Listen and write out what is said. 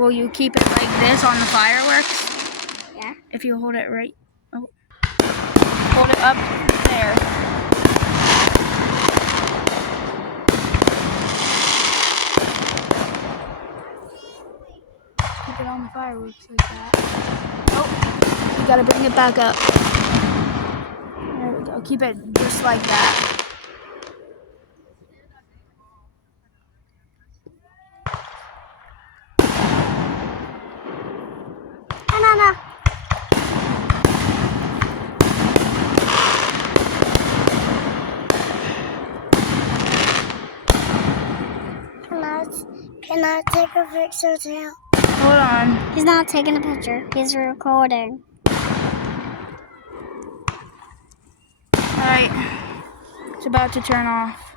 will you keep it like this on the fireworks? Yeah. If you hold it right, hold it up there. Keep it on the fireworks like that. Oh, you gotta bring it back up. There we go. Keep it just like that. No. Can I take a picture too? Hold on. He's not taking a picture. He's recording. Alright. It's about to turn off.